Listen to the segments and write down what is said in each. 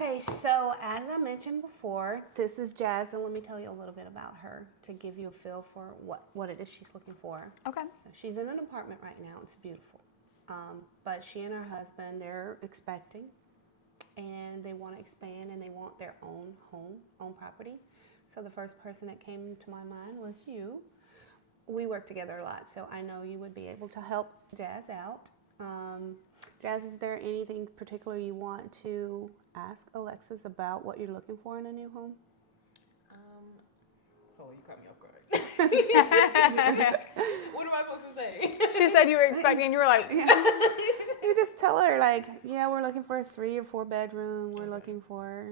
Okay, so as I mentioned before, this is Jazz, and let me tell you a little bit about her to give you a feel for what it is she's looking for. Okay. So she's in an apartment right now. It's beautiful. But she and her husband, they're expecting, and they want to expand, and they want their own home, own property. So the first person that came to my mind was you. We work together a lot, so I know you would be able to help Jazz out. Jazz, is there anything particular you want to ask Alexis about what you're looking for in a new home? Oh, you caught me off guard. What am I supposed to say? She said you were expecting, you were like, You just tell her, like, yeah, we're looking for a 3 or 4 bedroom. We're looking for,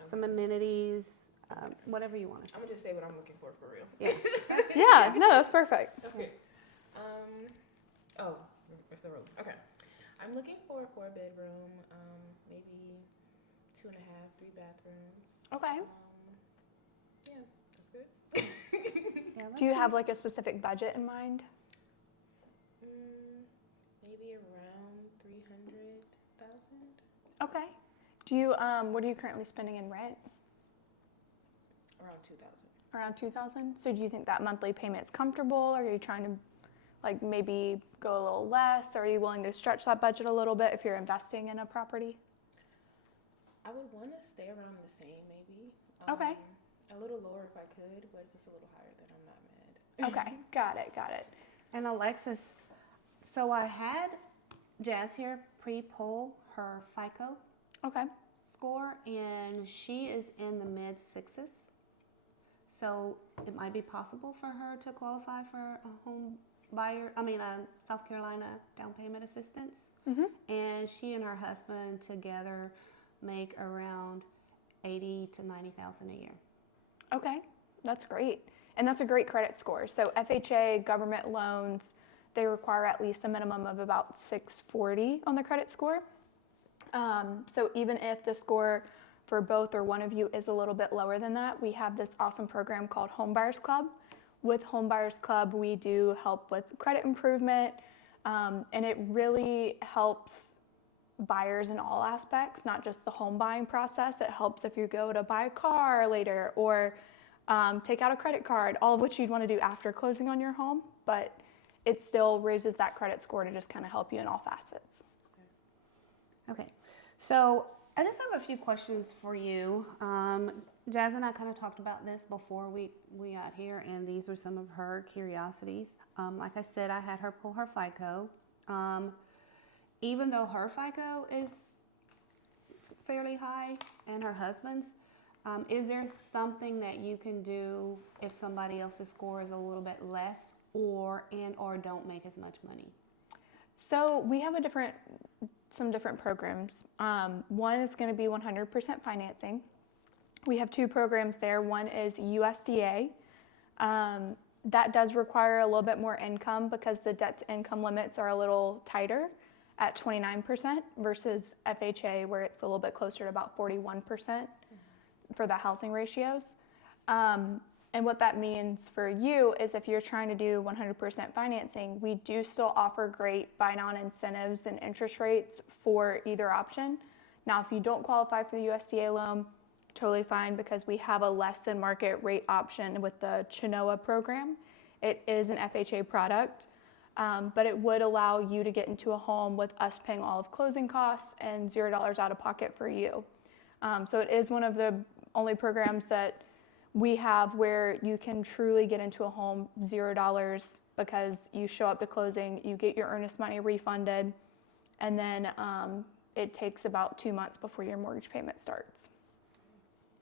some amenities, whatever you want to say. I'm gonna just say what I'm looking for real. Yeah. yeah, no, that's perfect. Okay. Oh, where's the room? Okay. I'm looking for a 4-bedroom, maybe 2.5, 3 bathrooms. Okay. Yeah, that's good. Yeah, Do you have like a specific budget in mind? Maybe around 300,000. Okay. Do you, what are you currently spending in rent? Around 2,000. Around 2,000? So do you think that monthly payment is comfortable? Or are you trying to like maybe go a little less? Or are you willing to stretch that budget a little bit if you're investing in a property? I would want to stay around the same, maybe. Okay. A little lower if I could, but if it's a little higher, then I'm not mad. Okay, got it. And Alexis, so I had Jazz here pre-pull her FICO Okay. score, and she is in the mid-6s. So it might be possible for her to qualify for a South Carolina down payment assistance. Mm-hmm. And she and her husband together make around $80,000 to $90,000 a year. Okay, that's great. And that's a great credit score. So FHA government loans, they require at least a minimum of about 640 on the credit score. So even if the score for both or one of you is a little bit lower than that, we have this awesome program called Home Buyers Club. With Home Buyers Club, we do help with credit improvement, and it really helps buyers in all aspects, not just the home buying process. It helps if you go to buy a car later or take out a credit card, all of which you'd want to do after closing on your home, but it still raises that credit score to just kind of help you in all facets. Okay, so I just have a few questions for you. Jazz and I kind of talked about this before we got here, and these were some of her curiosities. Like I said, I had her pull her FICO. Even though her FICO is fairly high and her husband's, is there something that you can do if somebody else's score is a little bit less or don't make as much money? So we have some different programs. One is going to be 100% financing. We have 2 programs there. One is USDA. That does require a little bit more income because the debt to income limits are a little tighter at 29% versus FHA where it's a little bit closer to about 41% for the housing ratios. And what that means for you is if you're trying to do 100% financing, we do still offer great buy now incentives and interest rates for either option. Now, if you don't qualify for the USDA loan, totally fine because we have a less than market rate option with the Chenoa program. It is an FHA product, but it would allow you to get into a home with us paying all of closing costs and $0 out of pocket for you. So it is one of the only programs that we have where you can truly get into a home $0 because you show up to closing, you get your earnest money refunded, and then it takes about 2 months before your mortgage payment starts.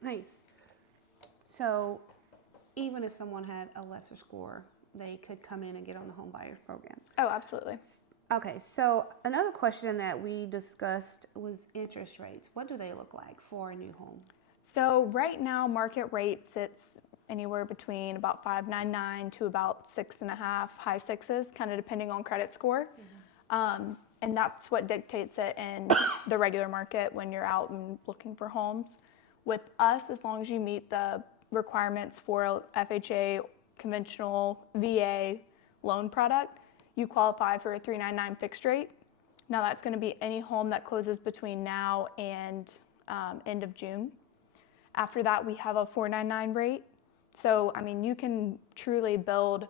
Nice. So even if someone had a lesser score, they could come in and get on the home buyers program. Oh, absolutely. Okay, so another question that we discussed was interest rates. What do they look like for a new home? So right now, market rate sits anywhere between about 5.99 to about 6.5, high 6s, kind of depending on credit score. And that's what dictates it in the regular market when you're out and looking for homes. With us, as long as you meet the requirements for FHA, conventional VA loan product, you qualify for a 3.99 fixed rate. Now that's going to be any home that closes between now and end of June. After that, we have a 4.99 rate. So, I mean, you can truly build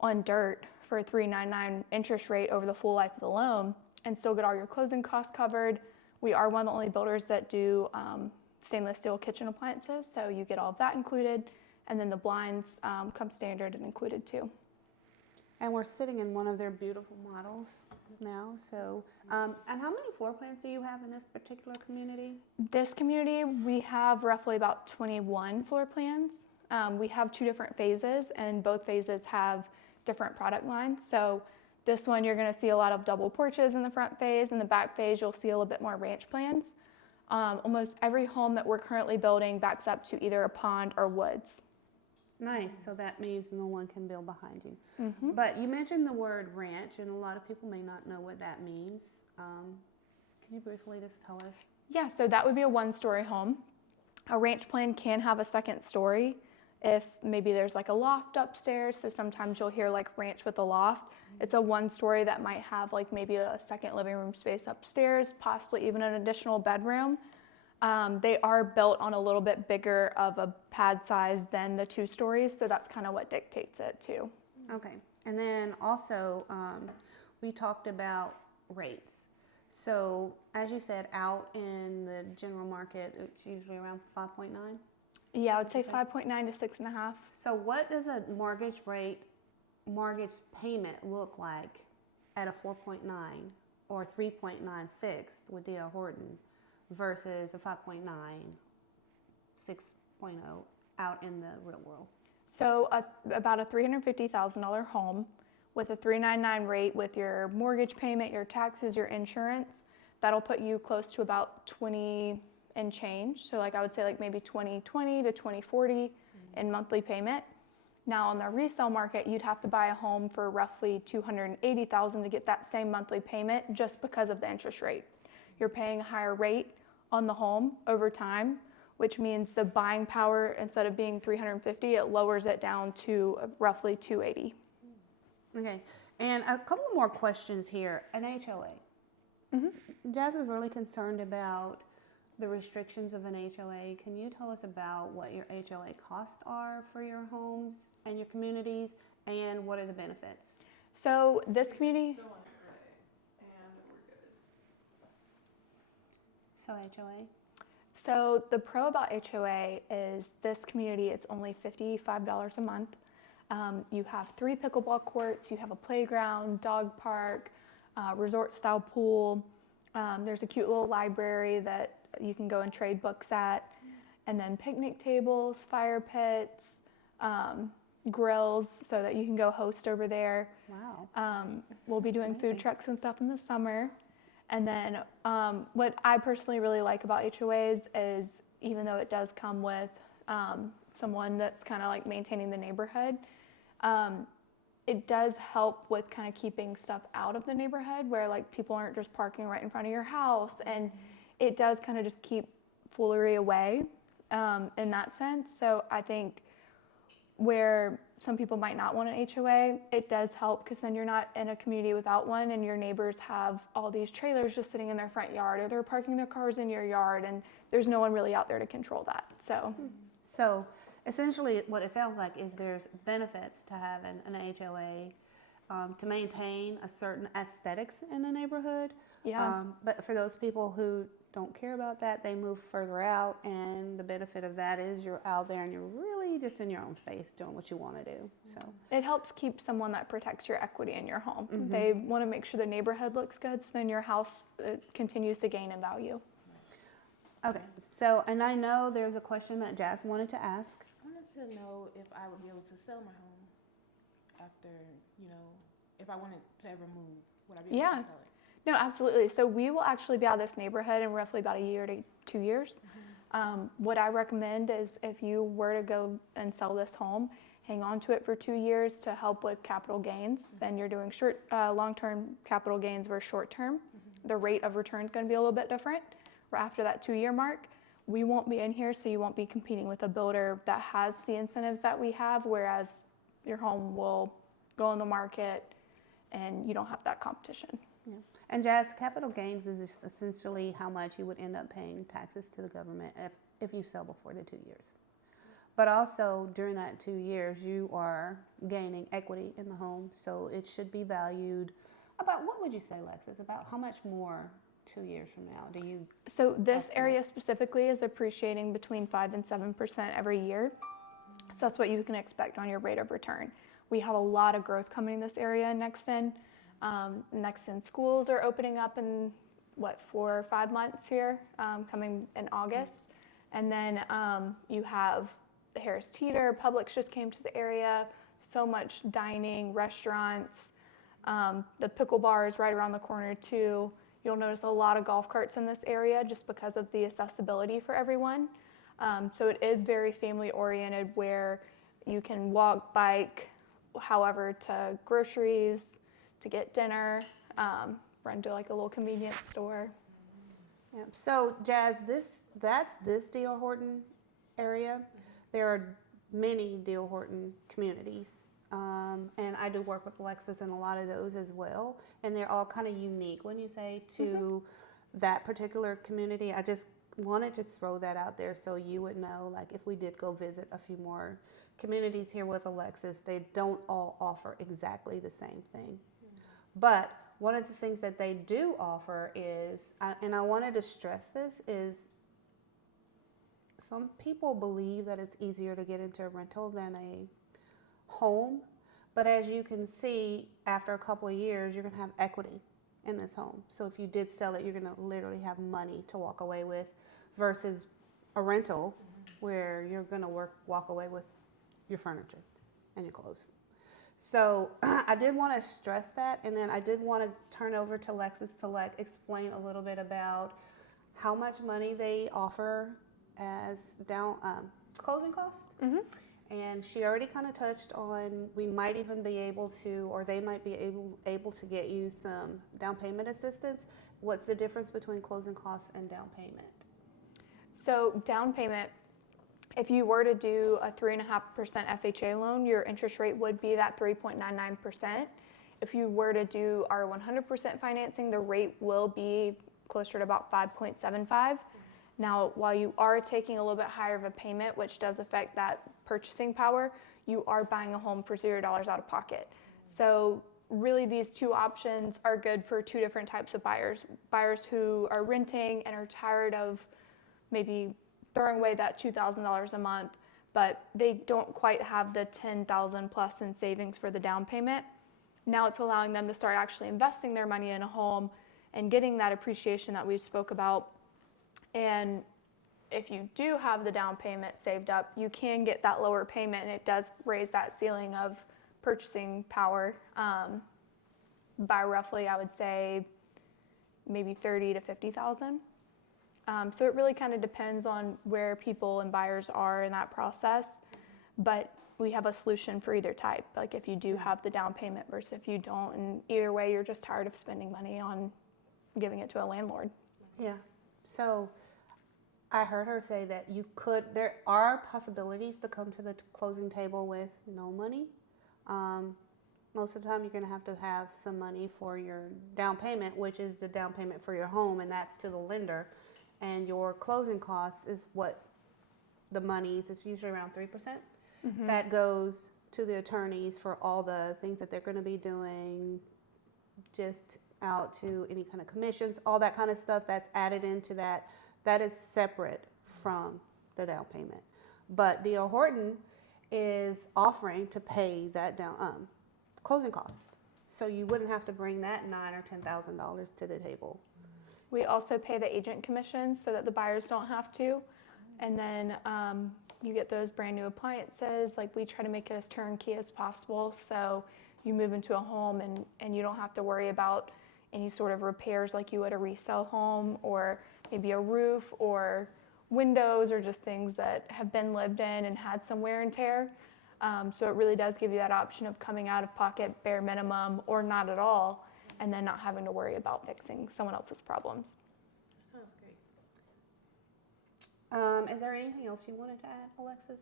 on dirt for a 3.99 interest rate over the full life of the loan and still get all your closing costs covered. We are one of the only builders that do stainless steel kitchen appliances, so you get all of that included, and then the blinds come standard and included too. And we're sitting in one of their beautiful models now. So, and how many floor plans do you have in this particular community? This community, we have roughly about 21 floor plans. We have 2 different phases, and both phases have different product lines. So this one, you're going to see a lot of double porches in the front phase. In the back phase, you'll see a little bit more ranch plans. Almost every home that we're currently building backs up to either a pond or woods. Nice. So that means no one can build behind you. Mm-hmm. But you mentioned the word ranch, and a lot of people may not know what that means. Can you briefly just tell us? Yeah, so that would be a 1-story home. A ranch plan can have a second story if maybe there's like a loft upstairs. So sometimes you'll hear like ranch with a loft. It's a 1-story that might have like maybe a second living room space upstairs, possibly even an additional bedroom. They are built on a little bit bigger of a pad size than the 2 stories, so that's kind of what dictates it too. Okay. And then also, we talked about rates. So as you said, out in the general market, it's usually around 5.9. Yeah, I would say 5.9 to 6.5. So what does a mortgage payment look like at a 4.9 or 3.9 fixed with DR Horton versus a 5.9, 6.0 out in the real world? So about a $350,000 home with a 3.99 rate with your mortgage payment, your taxes, your insurance, that'll put you close to about 20 and change. So like I would say like maybe 2020 to 2040 in monthly payment. Now on the resale market, you'd have to buy a home for roughly $280,000 to get that same monthly payment just because of the interest rate. You're paying a higher rate on the home over time, which means the buying power, instead of being $350,000, it lowers it down to roughly $280,000. Okay. And a couple more questions here. An HOA. Mm-hmm. Jazz is really concerned about the restrictions of an HOA. Can you tell us about what your HOA costs are for your homes and your communities, and what are the benefits? So this community, So HOA? so the pro about HOA is this community, it's only $55 a month. You have 3 pickleball courts, you have a playground, dog park, resort style pool. There's a cute little library that you can go and trade books at, and then picnic tables, fire pits, grills so that you can go host over there. Wow. We'll be doing food trucks and stuff in the summer. And then what I personally really like about HOAs is, even though it does come with someone that's kind of like maintaining the neighborhood, it does help with kind of keeping stuff out of the neighborhood where like people aren't just parking right in front of your house, and it does kind of just keep foolery away in that sense. So I think where some people might not want an HOA, it does help because then you're not in a community without one, and your neighbors have all these trailers just sitting in their front yard, or they're parking their cars in your yard, and there's no one really out there to control that. So essentially what it sounds like is there's benefits to having an HOA to maintain a certain aesthetics in the neighborhood. Yeah. But for those people who don't care about that, they move further out, and the benefit of that is you're out there and you're really just in your own space doing what you want to do. So It helps keep someone that protects your equity in your home. They want to make sure the neighborhood looks good, so then your house continues to gain in value. okay, so and I know there's a question that Jazz wanted to ask. I wanted to know if I would be able to sell my home after, if I wanted to ever move, would I be able to sell it? No, absolutely. So we will actually be out of this neighborhood in roughly about a year to 2 years. What I recommend is if you were to go and sell this home, hang on to it for 2 years to help with capital gains. Then you're doing long-term capital gains versus short-term. The rate of return is going to be a little bit different. After that 2-year mark, we won't be in here, so you won't be competing with a builder that has the incentives that we have, whereas your home will go on the market and you don't have that competition. Yeah. And Jazz, capital gains is just essentially how much you would end up paying taxes to the government if you sell before the 2 years. But also during that 2 years, you are gaining equity in the home, so it should be valued about, what would you say, Alexis, about how much more 2 years from now do you? So this estimate? area specifically is appreciating between 5 and 7% every year. So that's what you can expect on your rate of return. We have a lot of growth coming in this area in Nexton. Nexton schools are opening up in 4 or 5 months here, coming in August. And then you have the Harris Teeter, Publix just came to the area, so much dining, restaurants. The pickle bar is right around the corner too. You'll notice a lot of golf carts in this area just because of the accessibility for everyone. So it is very family oriented where you can walk, bike, however, to groceries, to get dinner, run to like a little convenience store. Yeah. So Jazz, that's this DR Horton area. There are many DR Horton communities. And I do work with Alexis in a lot of those as well. And they're all kind of unique, when you say, to that particular community. I just wanted to throw that out there so you would know, like, if we did go visit a few more communities here with Alexis, they don't all offer exactly the same thing. But one of the things that they do offer is, and I wanted to stress this, is some people believe that it's easier to get into a rental than a home. But as you can see, after a couple of years, you're going to have equity in this home. So if you did sell it, you're going to literally have money to walk away with versus a rental where you're going to walk away with your furniture and your clothes. So I did want to stress that, and then I did want to turn over to Alexis to explain a little bit about how much money they offer as down closing costs. And she already kind of touched on, we might even be able to, or they might be able to get you some down payment assistance. What's the difference between closing costs and down payment? So down payment, if you were to do a 3.5% FHA loan, your interest rate would be that 3.99%. If you were to do our 100% financing, the rate will be closer to about 5.75. Now, while you are taking a little bit higher of a payment, which does affect that purchasing power, you are buying a home for $0 out of pocket. So really these two options are good for two different types of buyers. Buyers who are renting and are tired of maybe throwing away that $2,000 a month, but they don't quite have the $10,000 plus in savings for the down payment. Now it's allowing them to start actually investing their money in a home and getting that appreciation that we spoke about. And if you do have the down payment saved up, you can get that lower payment, and it does raise that ceiling of purchasing power by roughly, I would say, maybe $30,000 to $50,000. So it really kind of depends on where people and buyers are in that process, but we have a solution for either type. Like if you do have the down payment versus if you don't, and either way, you're just tired of spending money on giving it to a landlord. Yeah. So I heard her say that there are possibilities to come to the closing table with no money. Most of the time you're going to have some money for your down payment, which is the down payment for your home, and that's to the lender. And your closing costs is what the money is. It's usually around 3%. That goes to the attorneys for all the things that they're going to be doing, just out to any kind of commissions, all that kind of stuff that's added into that. That is separate from the down payment. But DR Horton is offering to pay that down closing cost, so you wouldn't have to bring that $9,000 or $10,000 to the table. We also pay the agent commissions so that the buyers don't have to. And then you get those brand new appliances. Like we try to make it as turnkey as possible. So you move into a home and you don't have to worry about any sort of repairs like you would a resale home, or maybe a roof or windows, or just things that have been lived in and had some wear and tear. So it really does give you that option of coming out of pocket bare minimum or not at all, and then not having to worry about fixing someone else's problems. That sounds great. Is there anything else you wanted to add, Alexis?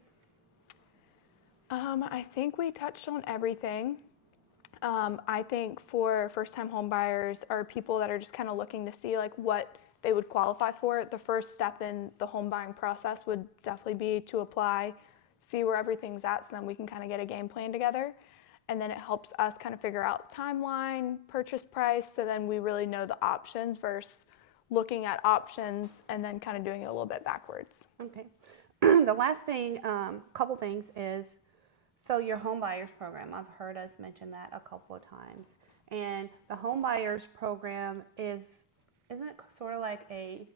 I think we touched on everything. I think for first-time home buyers or people that are just kind of looking to see like what they would qualify for, the first step in the home buying process would definitely be to apply, see where everything's at, so then we can kind of get a game plan together. And then it helps us kind of figure out timeline, purchase price, so then we really know the options versus looking at options and then kind of doing it a little bit backwards. Okay. The last thing, couple things is, so your home buyers program, I've heard us mention that a couple of times. And the home buyers program isn't it sort of like a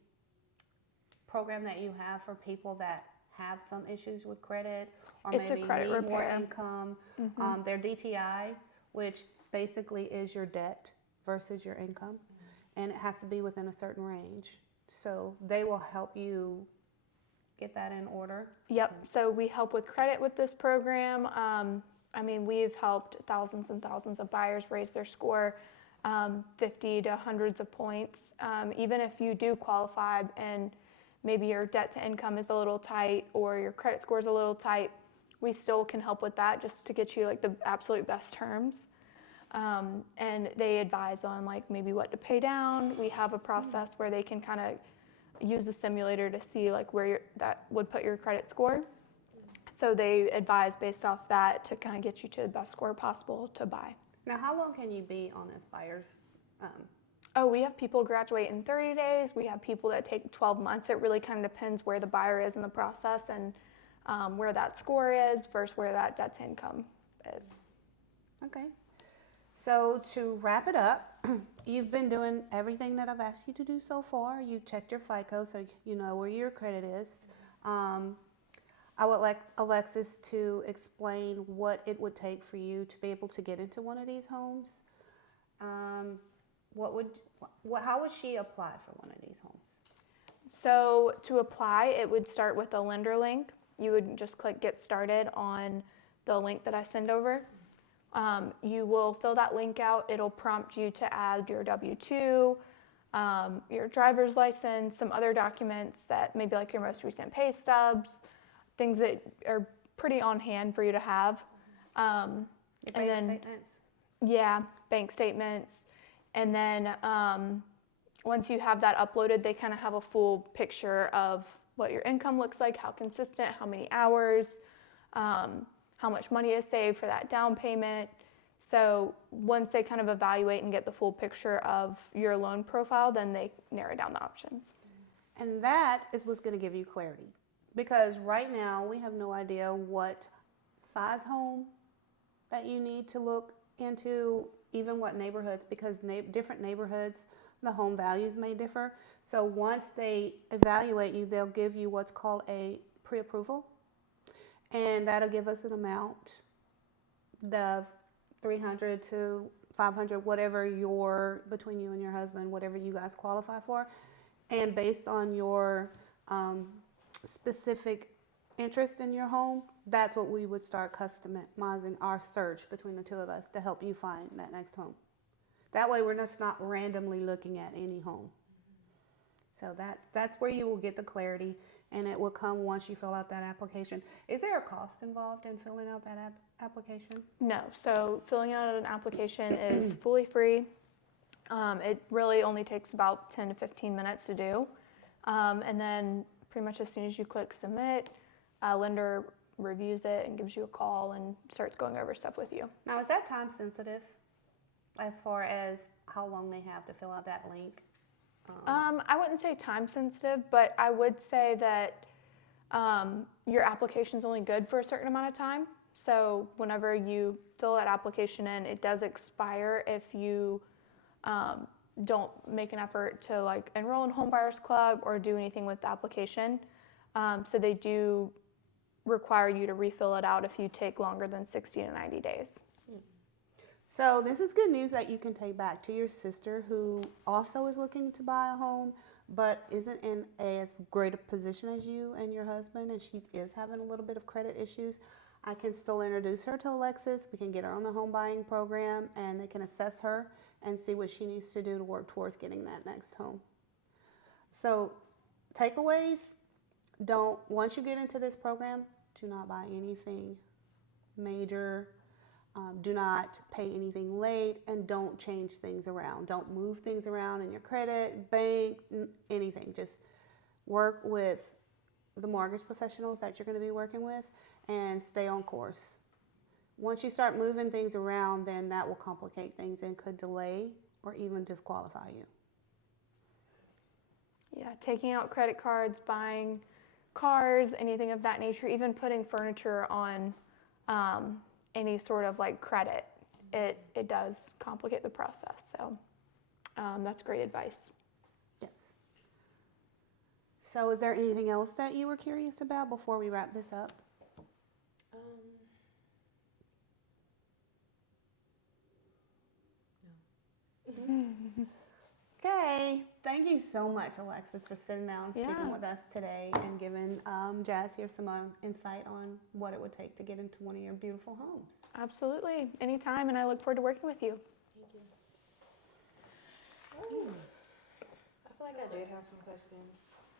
program that you have for people that have some issues with credit or It's maybe a credit need repair. more income? Their DTI, which basically is your debt versus your income, and it has to be within a certain range. So they will help you get that in order. Yep, so we help with credit with this program. I mean, we've helped thousands and thousands of buyers raise their score 50 to hundreds of points. Even if you do qualify and maybe your debt to income is a little tight or your credit score is a little tight, we still can help with that just to get you like the absolute best terms. And they advise on like maybe what to pay down. We have a process where they can kind of use a simulator to see like where that would put your credit score. So they advise based off that to kind of get you to the best score possible to buy. Now, how long can you be on this buyer's? Oh, we have people graduate in 30 days. We have people that take 12 months. It really kind of depends where the buyer is in the process and where that score is versus where that debt to income is. Okay. So to wrap it up, you've been doing everything that I've asked you to do so far. You've checked your FICO, so you know where your credit is. I would like Alexis to explain what it would take for you to be able to get into one of these homes. How would she apply for one of these homes? So to apply, it would start with a lender link. You would just click Get Started on the link that I send over. You will fill that link out. It'll prompt you to add your W-2, your driver's license, some other documents that maybe like your most recent pay stubs, things that are pretty on hand for you to have. Your bank statements? Yeah, bank statements. And then once you have that uploaded, they kind of have a full picture of what your income looks like, how consistent, how many hours, how much money is saved for that down payment. So once they kind of evaluate and get the full picture of your loan profile, then they narrow down the options. And that is what's going to give you clarity. Because right now we have no idea what size home that you need to look into, even what neighborhoods, because different neighborhoods, the home values may differ. So once they evaluate you, they'll give you what's called a pre-approval. And that'll give us an amount, the 300 to 500, whatever between you and your husband, whatever you guys qualify for. And based on your specific interest in your home, that's what we would start customizing our search between the two of us to help you find that next home. That way we're just not randomly looking at any home. So that's where you will get the clarity, and it will come once you fill out that application. Is there a cost involved in filling out that application? No, so filling out an application is fully free. It really only takes about 10 to 15 minutes to do. And then pretty much as soon as you click submit, lender reviews it and gives you a call and starts going over stuff with you. Now, is that time sensitive as far as how long they have to fill out that link? I wouldn't say time sensitive, but I would say that your application is only good for a certain amount of time. So whenever you fill that application in, it does expire if you don't make an effort to like enroll in Home Buyers Club or do anything with the application. So they do require you to refill it out if you take longer than 60 to 90 days. So this is good news that you can take back to your sister who also is looking to buy a home but isn't in as great a position as you and your husband, and she is having a little bit of credit issues. I can still introduce her to Alexis. We can get her on the home buying program, and they can assess her and see what she needs to do to work towards getting that next home. So takeaways, once you get into this program, do not buy anything major. Do not pay anything late, and don't change things around. Don't move things around in your credit, bank, anything. Just work with the mortgage professionals that you're going to be working with and stay on course. Once you start moving things around, then that will complicate things and could delay or even disqualify you. Yeah, taking out credit cards, buying cars, anything of that nature, even putting furniture on any sort of like credit, it does complicate the process. So that's great advice. Yes. So is there anything else that you were curious about before we wrap this up? No. Okay. Thank you so much, Alexis, for sitting down and speaking Yeah. with us today and giving Jazz here some insight on what it would take to get into one of your beautiful homes. Absolutely. Anytime, and I look forward to working with you. Thank you. Ooh. I feel like I did have some questions.